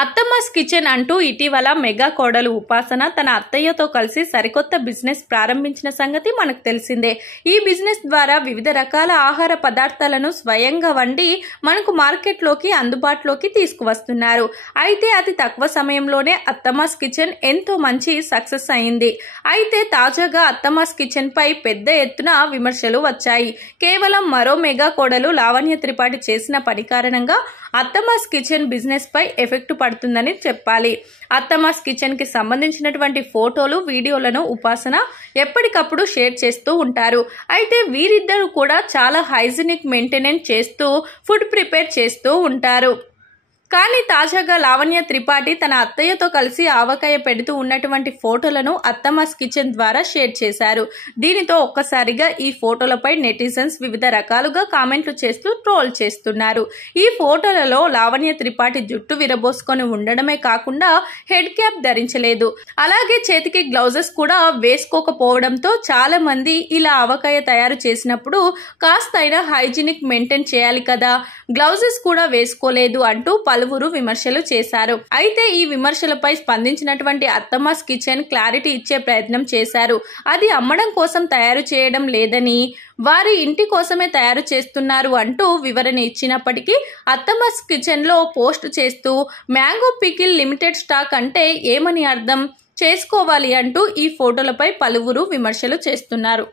అత్తమ్మస్ kitchen అంటూ ఇటీవల mega కోడలు ఉపాసన తన అత్తయ్యతో కలిసి సరికొత్త బిజినెస్ ప్రారంభించిన సంగతి మనకు తెలిసిందే. ఈ బిజినెస్ ద్వారా వివిధ రకాల ఆహార పదార్థాలను స్వయంగా వండి మనకు మార్కెట్లోకి అందుబాటులోకి తీసుకువస్తున్నారు. అయితే అతి తక్కువ సమయంలోనే అత్తమ్మస్ కిచెన్ ఎంతో మంచి సక్సెస్ అయింది. అయితే తాజాగా అత్తమ్మస్ కిచెన్ పై పెద్ద ఎత్తున విమర్శలు వచ్చాయి. కేవలం మరో మెగా కోడలు లావణ్య త్రిపాఠి చేసిన పని కారణంగా అత్తమ్మస్ కిచెన్ బిజినెస్ పై ఎఫెక్ట్ పడుతుందని చెప్పాలి. అత్తమ్మస్ కిచెన్ కి సంబంధించినటువంటి ఫోటోలు, వీడియోలను ఉపాసన ఎప్పటికప్పుడు షేర్ చేస్తూ ఉంటారు. అయితే వీరిద్దరూ కూడా చాలా హైజీనిక్ మెయింటెనెన్స్ చేస్తూ ఫుడ్ ప్రిపేర్ చేస్తూ ఉంటారు. కానీ తాజాగా లావణ్య త్రిపాఠి తన అత్తయ్యతో కలిసి ఆవకాయ పెడుతూ ఉన్నటువంటి ఫోటోలను అత్తమ్మస్ కిచెన్ ద్వారా షేర్ చేశారు. దీనితో ఒక్కసారిగా ఈ ఫోటోలపై నెటిజన్స్ వివిధ రకాలుగా కామెంట్లు చేస్తూ ట్రోల్ చేస్తున్నారు. ఈ ఫోటోలలో లావణ్య త్రిపాఠి జుట్టు విరబోసుకొని ఉండడమే కాకుండా హెడ్ క్యాప్ ధరించలేదు. అలాగే చేతికి గ్లౌజెస్ కూడా వేసుకోకపోవడంతో చాలా మంది ఇలా ఆవకాయ తయారు చేసినప్పుడు కాస్తైనా హైజీనిక్ మెయింటైన్ చేయాలి కదా, గ్లౌజెస్ కూడా వేసుకోలేదు అంటూ పలువురు విమర్శలు చేశారు. అయితే ఈ విమర్శలపై స్పందించినటువంటి అత్తమ్మస్ కిచెన్ క్లారిటీ ఇచ్చే ప్రయత్నం చేశారు. అది అమ్మడం కోసం తయారు చేయడం లేదని, వారి ఇంటి కోసమే తయారు చేస్తున్నారు అంటూ వివరణ ఇచ్చినప్పటికీ అత్తమ్మస్ కిచెన్ లో పోస్ట్ చేస్తూ మ్యాంగో పికిల్ లిమిటెడ్ స్టాక్ అంటే ఏమని అర్థం చేసుకోవాలి అంటూ ఈ ఫోటోలపై పలువురు విమర్శలు చేస్తున్నారు.